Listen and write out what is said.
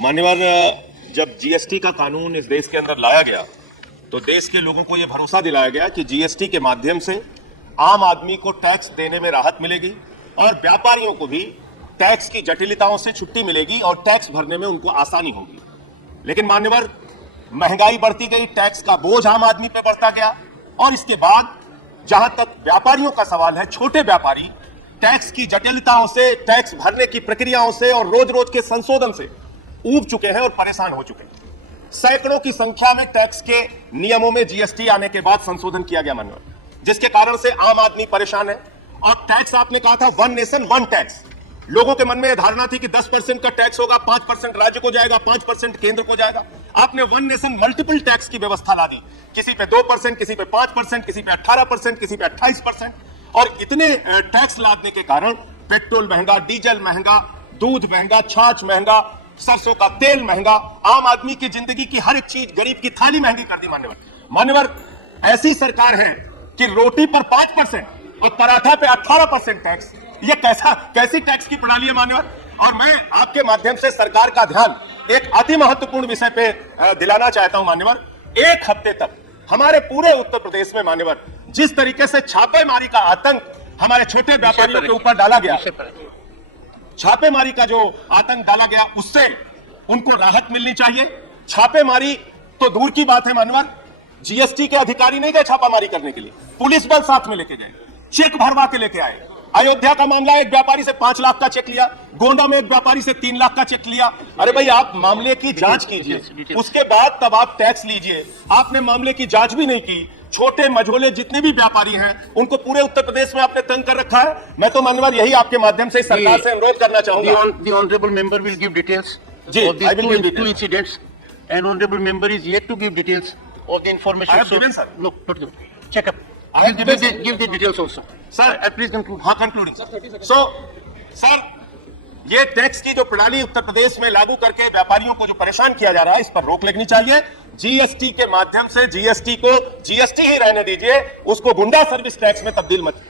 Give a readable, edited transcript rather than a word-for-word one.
मान्यवर, जब जीएसटी का कानून इस देश के अंदर लाया गया तो देश के लोगों को यह भरोसा दिलाया गया कि जीएसटी के माध्यम से आम आदमी को टैक्स देने में राहत मिलेगी और व्यापारियों को भी टैक्स की जटिलताओं से छुट्टी मिलेगी और टैक्स भरने में उनको आसानी होगी। लेकिन मान्यवर, महंगाई बढ़ती गई, टैक्स का बोझ आम आदमी पे बढ़ता गया और इसके बाद जहां तक व्यापारियों का सवाल है, छोटे व्यापारी टैक्स की जटिलताओं से, टैक्स भरने की प्रक्रियाओं से और रोज रोज के संशोधन से ऊब चुके हैं और परेशान हो चुके हैं। सैकड़ों की संख्या में टैक्स के नियमों में जीएसटी आने के बाद संशोधन किया गया मान्यवर, जिसके कारण से आम आदमी परेशान है। और टैक्स आपने कहा था वन नेशन वन टैक्स, लोगों के मन में यह धारणा थी कि 10% का टैक्स होगा, 5% राज्य को जाएगा, 5% केंद्र को जाएगा। आपने वन नेशन मल्टीपल टैक्स की व्यवस्था ला दी, किसी पे 2%, किसी पे 5%, किसी पे 18%, किसी पे 28%। और इतने टैक्स लादने के कारण पेट्रोल महंगा, डीजल महंगा, दूध महंगा, छाछ महंगा, सरसों का तेल महंगा, आम आदमी की जिंदगी की हर एक चीज, गरीब की थाली महंगी कर दी मान्यवर। ऐसी सरकार है कि रोटी पर 5% और पराठा पे 18% टैक्स। ये कैसी टैक्स की प्रणाली है मान्यवर। और मैं आपके माध्यम से सरकार का ध्यान एक अति महत्वपूर्ण विषय पे दिलाना चाहता हूं मान्यवर। एक हफ्ते तक हमारे पूरे उत्तर प्रदेश में मान्यवर, जिस तरीके से छापेमारी का आतंक हमारे छोटे व्यापारियों के ऊपर डाला गया, छापेमारी का जो आतंक डाला गया, उससे उनको राहत मिलनी चाहिए। छापेमारी तो दूर की बात है मान्यवर, जीएसटी के अधिकारी नहीं गए छापामारी करने के लिए, पुलिस बल साथ में लेके गए, चेक भरवा के लेके आए। अयोध्या का मामला, एक व्यापारी से 5 लाख का चेक लिया, गोंडा में एक व्यापारी से 3 लाख का चेक लिया। अरे भाई, आप मामले की जांच कीजिए, उसके बाद तब आप टैक्स लीजिए। आपने मामले की जांच भी नहीं की। छोटे मझोले जितने भी व्यापारी हैं, उनको पूरे उत्तर प्रदेश में आपने तंग कर रखा है। मैं तो मान्यवर यही आपके माध्यम से सरकार से अनुरोध करना चाहूंगा। The honorable member will give details of these two incidents, and honorable member is yet to give details of the information. I have given, sir. No, not given. Check up. I have given, sir. Give the details also. Sir, please conclude. हाँ, concluding. So, sir, ये tax की जो प्रणाली उत्तर प्रदेश में लागू करके व्यापारियों को जो परेशान किया जा रहा है, इस पर रोक लगनी चाहिए। जीएसटी के माध्यम से जीएसटी को जीएसटी ही रहने दीजिए, उसको गुंडा सर्विस टैक्स में तब्दील मत